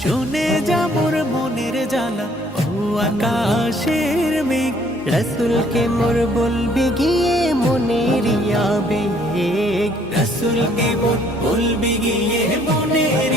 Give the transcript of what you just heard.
শুনে যা মোর মনের জ্বালা ও আকাশের মেঘ। রসুলকে মোর বলবি গিয়ে মনের আবেগ, রসুলকে মোর বলবি গিয়ে মনের